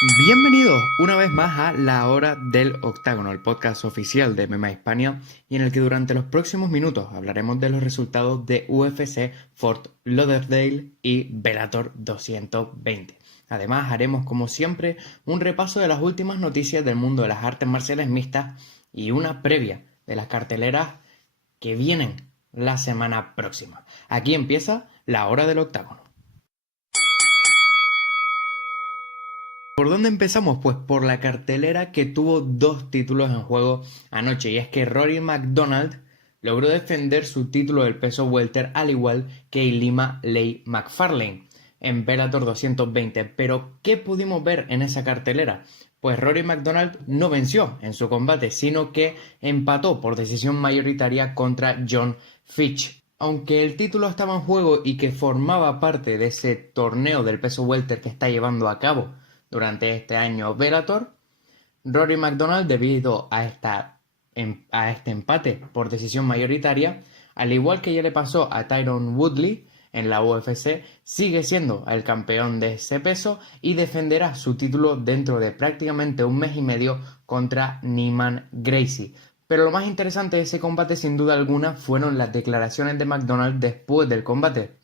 Bienvenidos una vez más a La Hora del Octágono, el podcast oficial de MMA Hispania, y en el que durante los próximos minutos hablaremos de los resultados de UFC Fort Lauderdale y Bellator 220. Además, haremos como siempre un repaso de las últimas noticias del mundo de las artes marciales mixtas y una previa de las carteleras que vienen la semana próxima. Aquí empieza La Hora del Octágono. ¿Por dónde empezamos? Pues por la cartelera que tuvo dos títulos en juego anoche, y es que Rory MacDonald logró defender su título del peso welter al igual que Ilima Lei Macfarlane en Bellator 220. Pero ¿qué pudimos ver en esa cartelera? Pues Rory MacDonald no venció en su combate, sino que empató por decisión mayoritaria contra John Fitch. Aunque el título estaba en juego y que formaba parte de ese torneo del peso welter que está llevando a cabo durante este año Bellator, Rory MacDonald, debido a este empate por decisión mayoritaria, al igual que ya le pasó a Tyron Woodley en la UFC, sigue siendo el campeón de ese peso y defenderá su título dentro de prácticamente un mes y medio contra Neiman Gracie. Pero lo más interesante de ese combate, sin duda alguna, fueron las declaraciones de MacDonald después del combate,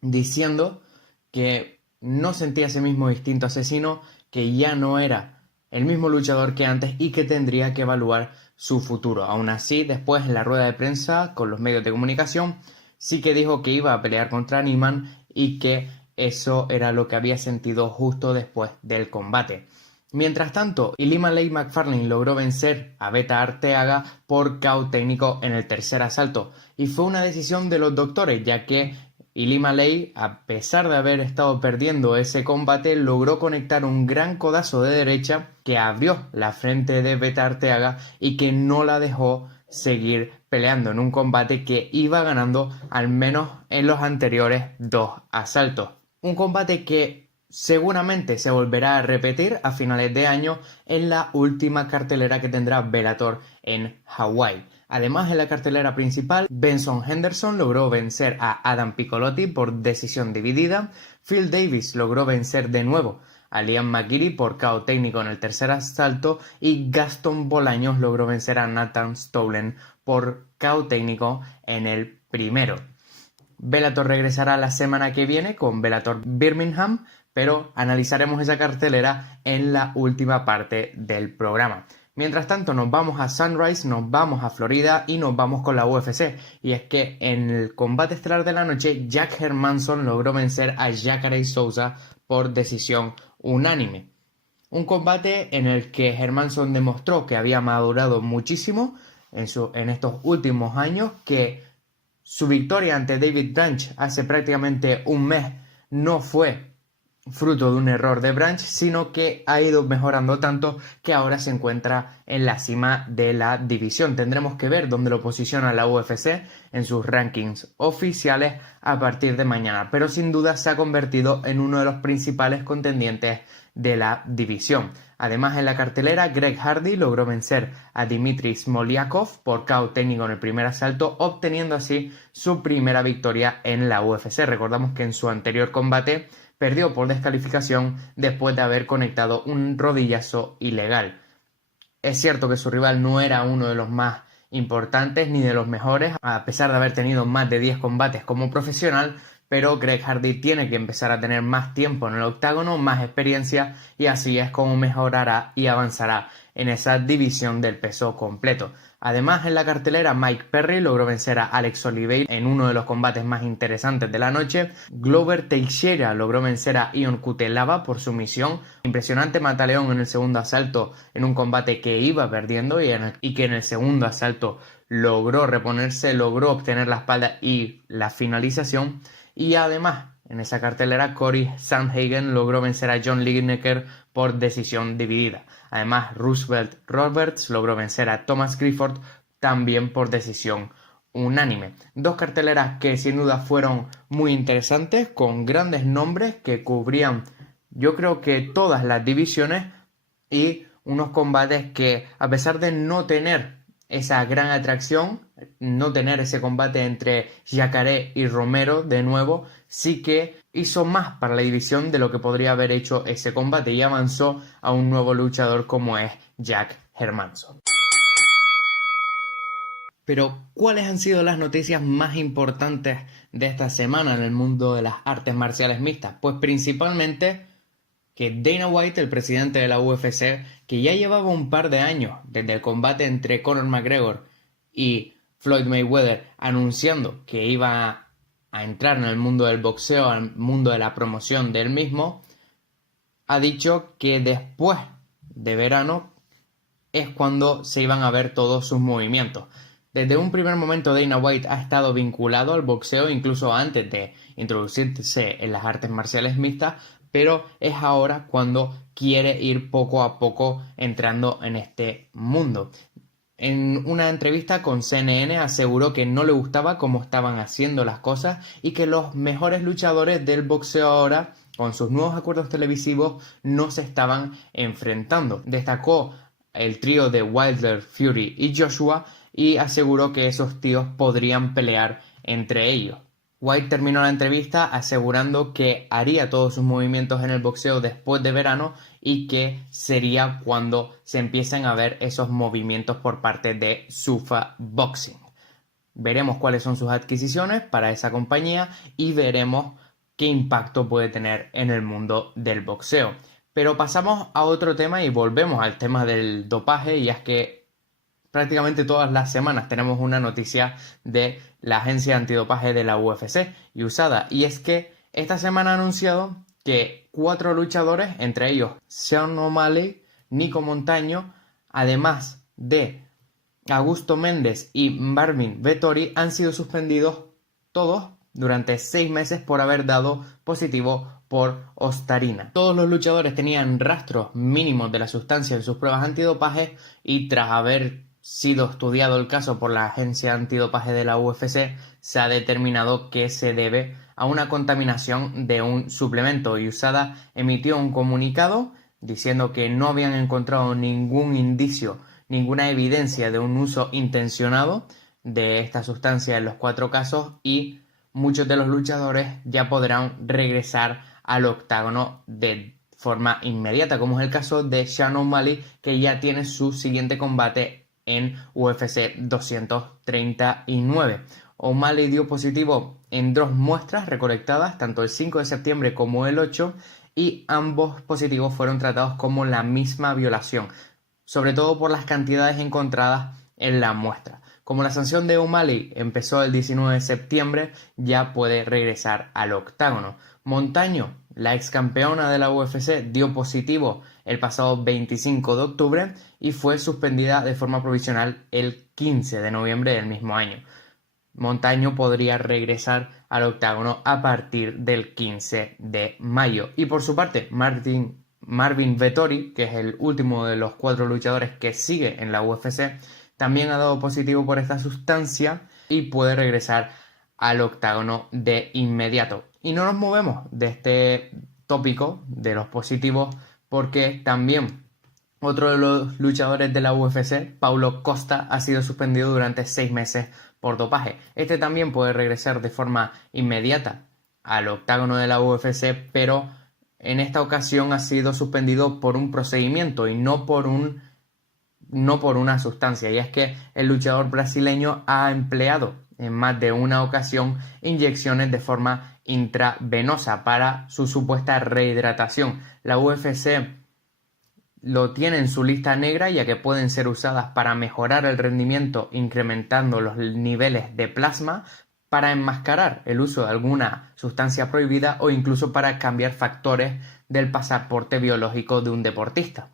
diciendo que no sentía ese mismo instinto asesino, que ya no era el mismo luchador que antes y que tendría que evaluar su futuro. Aún así, después en la rueda de prensa con los medios de comunicación, sí que dijo que iba a pelear contra Neiman y que eso era lo que había sentido justo después del combate. Mientras tanto, Ilima Lei Macfarlane logró vencer a Beta Arteaga por KO técnico en el tercer asalto, y fue una decisión de los doctores, ya que Ilima Lei, a pesar de haber estado perdiendo ese combate, logró conectar un gran codazo de derecha que abrió la frente de Beta Arteaga y que no la dejó seguir peleando en un combate que iba ganando al menos en los anteriores dos asaltos. Un combate que seguramente se volverá a repetir a finales de año en la última cartelera que tendrá Bellator en Hawái. Además, en la cartelera principal, Benson Henderson logró vencer a Adam Piccolotti por decisión dividida, Phil Davis logró vencer de nuevo a Liam McGeary por KO técnico en el tercer asalto y Gaston Bolaños logró vencer a Nathan Stollen por KO técnico en el primero. Bellator regresará la semana que viene con Bellator Birmingham, pero analizaremos esa cartelera en la última parte del programa. Mientras tanto, nos vamos a Sunrise, nos vamos a Florida y nos vamos con la UFC. Y es que en el combate estelar de la noche, Jack Hermansson logró vencer a Jacare Souza por decisión unánime. Un combate en el que Hermansson demostró que había madurado muchísimo en estos últimos años, que su victoria ante David Branch hace prácticamente un mes no fue fruto de un error de Branch, sino que ha ido mejorando tanto que ahora se encuentra en la cima de la división. Tendremos que ver dónde lo posiciona la UFC en sus rankings oficiales a partir de mañana, pero sin duda se ha convertido en uno de los principales contendientes de la división. Además, en la cartelera, Greg Hardy logró vencer a Dmitry Smolyakov por KO técnico en el primer asalto, obteniendo así su primera victoria en la UFC. Recordamos que en su anterior combate perdió por descalificación después de haber conectado un rodillazo ilegal. Es cierto que su rival no era uno de los más importantes ni de los mejores, a pesar de haber tenido más de 10 combates como profesional, pero Greg Hardy tiene que empezar a tener más tiempo en el octágono, más experiencia, y así es como mejorará y avanzará en esa división del peso completo. Además, en la cartelera, Mike Perry logró vencer a Alex Oliveira en uno de los combates más interesantes de la noche. Glover Teixeira logró vencer a Ion Cutelaba por sumisión. Impresionante mataleón en el segundo asalto en un combate que iba perdiendo y que en el segundo asalto logró reponerse, logró obtener la espalda y la finalización. Y además, en esa cartelera, Cory Sandhagen logró vencer a John Lineker por decisión dividida. Además, Roosevelt Roberts logró vencer a Thomas Clifford también por decisión unánime. Dos carteleras que sin duda fueron muy interesantes, con grandes nombres que cubrían, yo creo que todas las divisiones, y unos combates que, a pesar de no tener esa gran atracción, no tener ese combate entre Jacare y Romero de nuevo, sí que hizo más para la división de lo que podría haber hecho ese combate y avanzó a un nuevo luchador como es Jack Hermansson. Pero, ¿cuáles han sido las noticias más importantes de esta semana en el mundo de las artes marciales mixtas? Pues principalmente que Dana White, el presidente de la UFC, que ya llevaba un par de años desde el combate entre Conor McGregor y Floyd Mayweather, anunciando que iba a entrar en el mundo del boxeo, al mundo de la promoción del mismo, ha dicho que después de verano es cuando se iban a ver todos sus movimientos. Desde un primer momento Dana White ha estado vinculado al boxeo, incluso antes de introducirse en las artes marciales mixtas, pero es ahora cuando quiere ir poco a poco entrando en este mundo. En una entrevista con CNN aseguró que no le gustaba cómo estaban haciendo las cosas y que los mejores luchadores del boxeo ahora, con sus nuevos acuerdos televisivos, no se estaban enfrentando. Destacó el trío de Wilder, Fury y Joshua y aseguró que esos tíos podrían pelear entre ellos. White terminó la entrevista asegurando que haría todos sus movimientos en el boxeo después de verano y que sería cuando se empiecen a ver esos movimientos por parte de Zuffa Boxing. Veremos cuáles son sus adquisiciones para esa compañía y veremos qué impacto puede tener en el mundo del boxeo. Pero pasamos a otro tema y volvemos al tema del dopaje, y es que prácticamente todas las semanas tenemos una noticia de la agencia antidopaje de la UFC, USADA, y es que esta semana ha anunciado que 4 luchadores, entre ellos Sean O'Malley, Nico Montaño, además de Augusto Méndez y Marvin Vettori, han sido suspendidos todos durante 6 meses por haber dado positivo por ostarina. Todos los luchadores tenían rastros mínimos de la sustancia en sus pruebas antidopaje y tras haber sido estudiado el caso por la agencia antidopaje de la UFC, se ha determinado que se debe a una contaminación de un suplemento, y USADA emitió un comunicado diciendo que no habían encontrado ningún indicio, ninguna evidencia de un uso intencionado de esta sustancia en los 4 casos, y muchos de los luchadores ya podrán regresar al octágono de forma inmediata, como es el caso de Sean O'Malley, que ya tiene su siguiente combate en UFC 239. O'Malley dio positivo en 2 muestras recolectadas, tanto el 5 de septiembre como el 8, y ambos positivos fueron tratados como la misma violación, sobre todo por las cantidades encontradas en la muestra. Como la sanción de O'Malley empezó el 19 de septiembre, ya puede regresar al octágono. Montaño, la ex campeona de la UFC, dio positivo el pasado 25 de octubre y fue suspendida de forma provisional el 15 de noviembre del mismo año. Montaño podría regresar al octágono a partir del 15 de mayo. Y por su parte, Marvin Vettori, que es el último de los 4 luchadores que sigue en la UFC, también ha dado positivo por esta sustancia y puede regresar al octágono de inmediato. Y no nos movemos de este tópico de los positivos, porque también otro de los luchadores de la UFC, Paulo Costa, ha sido suspendido durante 6 meses por dopaje. Este también puede regresar de forma inmediata al octágono de la UFC, pero en esta ocasión ha sido suspendido por un procedimiento y no por una sustancia. Y es que el luchador brasileño ha empleado en más de una ocasión inyecciones de forma intravenosa para su supuesta rehidratación. La UFC lo tiene en su lista negra, ya que pueden ser usadas para mejorar el rendimiento incrementando los niveles de plasma, para enmascarar el uso de alguna sustancia prohibida o incluso para cambiar factores del pasaporte biológico de un deportista.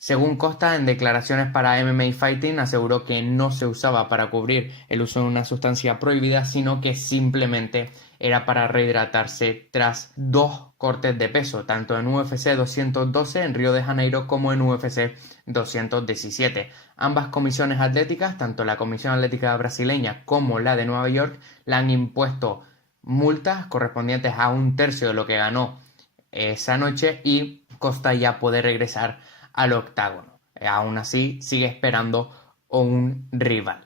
Según Costa, en declaraciones para MMA Fighting, aseguró que no se usaba para cubrir el uso de una sustancia prohibida, sino que simplemente era para rehidratarse tras 2 cortes de peso, tanto en UFC 212 en Río de Janeiro como en UFC 217. Ambas comisiones atléticas, tanto la Comisión Atlética Brasileña como la de Nueva York, le han impuesto multas correspondientes a 1/3 de lo que ganó esa noche, y Costa ya puede regresar al octágono. Aún así, sigue esperando o un rival.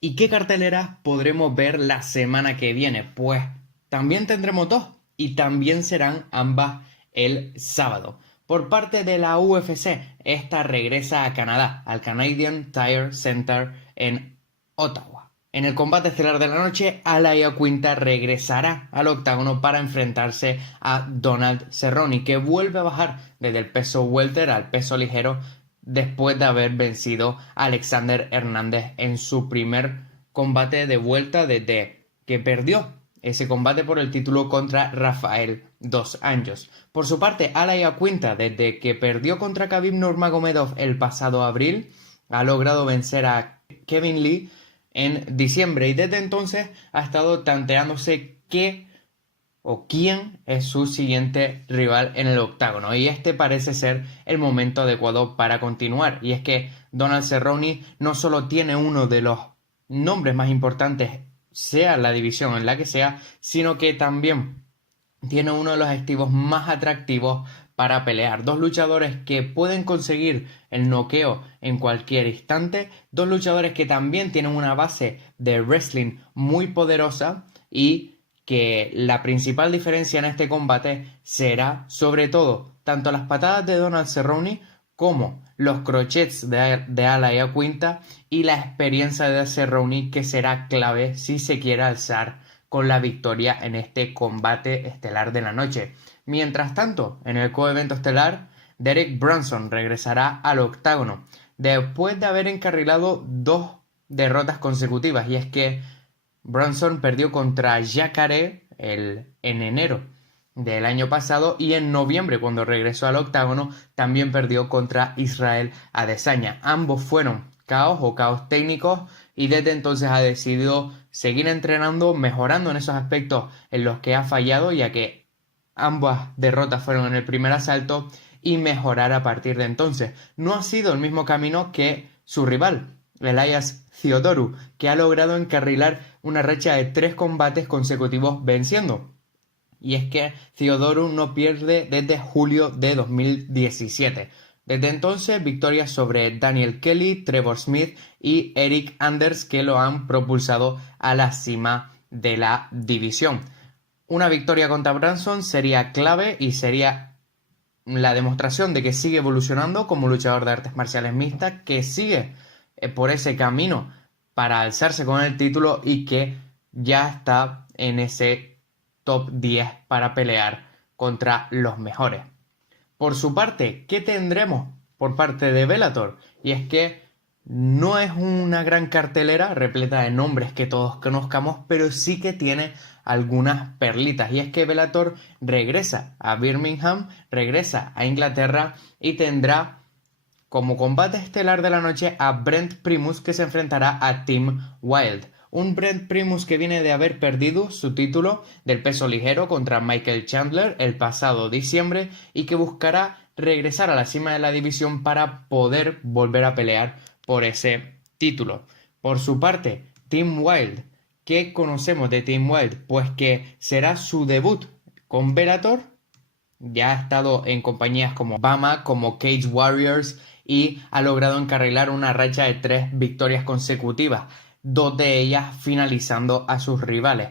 ¿Y qué carteleras podremos ver la semana que viene? Pues también tendremos dos y también serán ambas el sábado. Por parte de la UFC, esta regresa a Canadá, al Canadian Tire Center en Ottawa. En el combate estelar de la noche, Al Iaquinta regresará al octágono para enfrentarse a Donald Cerrone, que vuelve a bajar desde el peso welter al peso ligero después de haber vencido a Alexander Hernández en su primer combate de vuelta desde que perdió ese combate por el título contra Rafael dos Anjos. Por su parte, Al Iaquinta, desde que perdió contra Khabib Nurmagomedov el pasado abril, ha logrado vencer a Kevin Lee en diciembre y desde entonces ha estado tanteándose qué o quién es su siguiente rival en el octágono, y este parece ser el momento adecuado para continuar. Y es que Donald Cerrone no solo tiene uno de los nombres más importantes, sea la división en la que sea, sino que también tiene uno de los activos más atractivos para pelear. Dos luchadores que pueden conseguir el noqueo en cualquier instante, dos luchadores que también tienen una base de wrestling muy poderosa y que la principal diferencia en este combate será sobre todo tanto las patadas de Donald Cerrone como los crochets de Al Iaquinta y la experiencia de Cerrone, que será clave si se quiere alzar con la victoria en este combate estelar de la noche. Mientras tanto, en el coevento estelar, Derek Brunson regresará al octágono después de haber encarrilado dos derrotas consecutivas, y es que Brunson perdió contra Jacare en enero del año pasado, y en noviembre, cuando regresó al octágono, también perdió contra Israel Adesanya. Ambos fueron caos técnicos, y desde entonces ha decidido seguir entrenando, mejorando en esos aspectos en los que ha fallado, ya que ambas derrotas fueron en el primer asalto, y mejorar a partir de entonces. No ha sido el mismo camino que su rival, Elias Theodorou, que ha logrado encarrilar una racha de 3 combates consecutivos venciendo. Y es que Theodorou no pierde desde julio de 2017. Desde entonces, victorias sobre Daniel Kelly, Trevor Smith y Eric Anders, que lo han propulsado a la cima de la división. Una victoria contra Brunson sería clave y sería la demostración de que sigue evolucionando como luchador de artes marciales mixtas, que sigue por ese camino para alzarse con el título y que ya está en ese top 10 para pelear contra los mejores. Por su parte, ¿qué tendremos por parte de Bellator? Y es que no es una gran cartelera repleta de nombres que todos conozcamos, pero sí que tiene algunas perlitas. Y es que Bellator regresa a Birmingham, regresa a Inglaterra y tendrá como combate estelar de la noche a Brent Primus, que se enfrentará a Tim Wilde. Un Brent Primus que viene de haber perdido su título del peso ligero contra Michael Chandler el pasado diciembre y que buscará regresar a la cima de la división para poder volver a pelear por ese título. Por su parte, Tim Wilde. ¿Qué conocemos de Tim Wilde? Pues que será su debut con Bellator. Ya ha estado en compañías como Bama, como Cage Warriors, y ha logrado encarrilar una racha de 3 victorias consecutivas, 2 de ellas finalizando a sus rivales.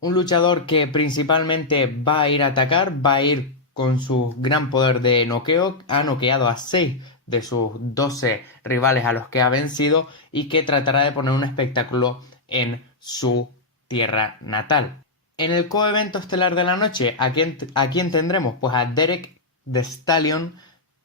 Un luchador que principalmente va a ir a atacar, va a ir con su gran poder de noqueo, ha noqueado a 6 de sus 12 rivales a los que ha vencido y que tratará de poner un espectáculo en su tierra natal. En el coevento estelar de la noche, ¿a quién tendremos? Pues a Derek The Stallion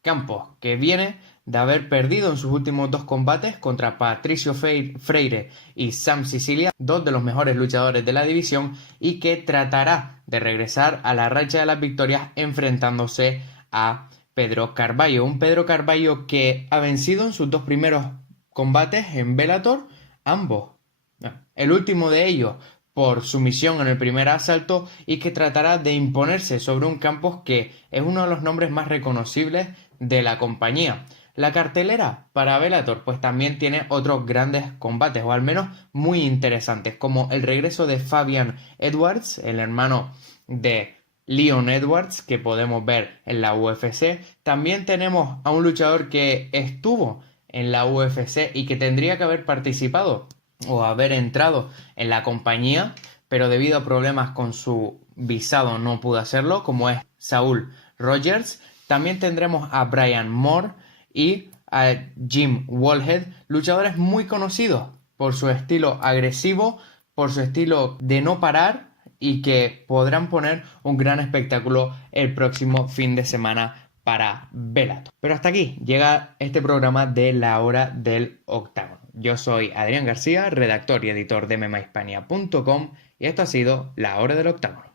Campos, que viene de haber perdido en sus últimos 2 combates contra Patricio Freire y Sam Sicilia, 2 de los mejores luchadores de la división, y que tratará de regresar a la racha de las victorias enfrentándose a Pedro Carvalho. Un Pedro Carvalho que ha vencido en sus 2 primeros combates en Bellator, ambos. El último de ellos por sumisión en el primer asalto, y que tratará de imponerse sobre un Campos que es uno de los nombres más reconocibles de la compañía. La cartelera para Bellator pues también tiene otros grandes combates, o al menos muy interesantes, como el regreso de Fabian Edwards, el hermano de Leon Edwards, que podemos ver en la UFC. También tenemos a un luchador que estuvo en la UFC y que tendría que haber participado o haber entrado en la compañía, pero debido a problemas con su visado no pudo hacerlo, como es Saul Rogers. También tendremos a Brian Moore y a Jim Wallhead, luchadores muy conocidos por su estilo agresivo, por su estilo de no parar y que podrán poner un gran espectáculo el próximo fin de semana para Bellator. Pero hasta aquí llega este programa de la hora del octágono. Yo soy Adrián García, redactor y editor de memahispania.com y esto ha sido la hora del octágono.